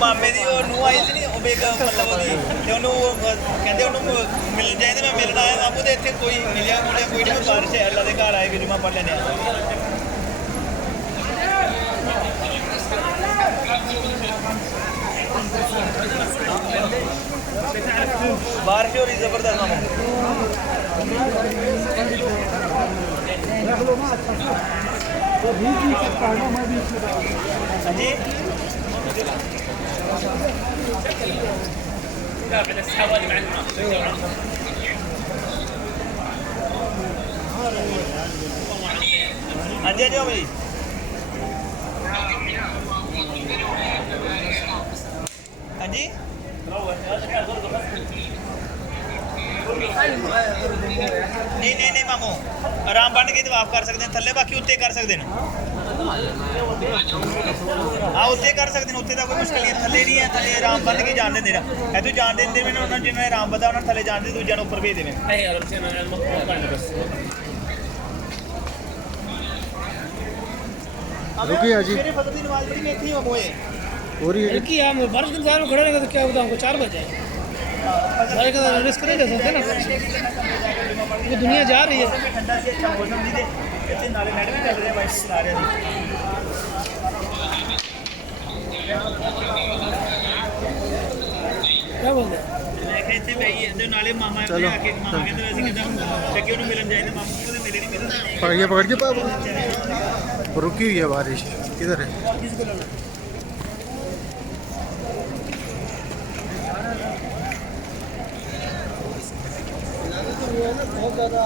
ਮਾਮੇ ਦੀ ਉਹ ਨੂੰ ਆਈ ਸੀ ਨਹੀਂ ਉਹ ਬੇਗ ਮਤਲਬ ਉਹਦੀ ਤੇ ਉਹਨੂੰ ਕਹਿੰਦੇ ਉਹਨੂੰ ਮਿਲਣ ਚਾਹੀਦਾ ਮੈਂ ਮਿਲਣ ਆਇਆ ਬਾਬੂ ਦੇ ਇੱਥੇ ਕੋਈ ਮਿਲਿਆ ਮੁਲਿਆ ਕੋਈ ਨਹੀਂ ਬਾਰਿਸ਼ ਹੈ ਅੱਲਾ ਦੇ ਘਰ ਆਏ ਵੀ ਮੈਂ ਪੜ ਲੈਣੇ बारिश हो रही जबरदस्त मामू जी हाँ जी भाई हाँ जी नहीं नहीं नहीं मामू आराम बन के तो आप कर सकते हैं थले बाकी उत्ते कर सकते हैं हाँ उत्ते कर सकते हैं उत्ते का कोई मुश्किल नहीं है थले नहीं है थले आराम बन के जान देंगे है तो जान देंगे मैंने उन्होंने जिन्होंने आराम बता उन्होंने थले जान दे दूजा ऊपर भेज देवे रुकिए जी मेरे फजल की नमाज पढ़ी मैं थी मामू ये हो रही है कि हम बारिश के इंतजार में खड़े रहेंगे तो क्या होगा हमको 4 बजे भाई का रिस्क नहीं ले सकते ना ये दुनिया जा रही है ठंडा से अच्छा मौसम नहीं दे इतने नाले नेट भी चल रहे हैं वाइस चला रहे हैं क्या बोलते हैं मैं कह इतने भाई इतने नाले मामा चलो, आके मामा कहते वैसे कहता चक्के उन्हें मिलन जाए मामा को तो मिले नहीं मिलता पकड़ के रुकी हुई है बारिश किधर है बहुत ज़्यादा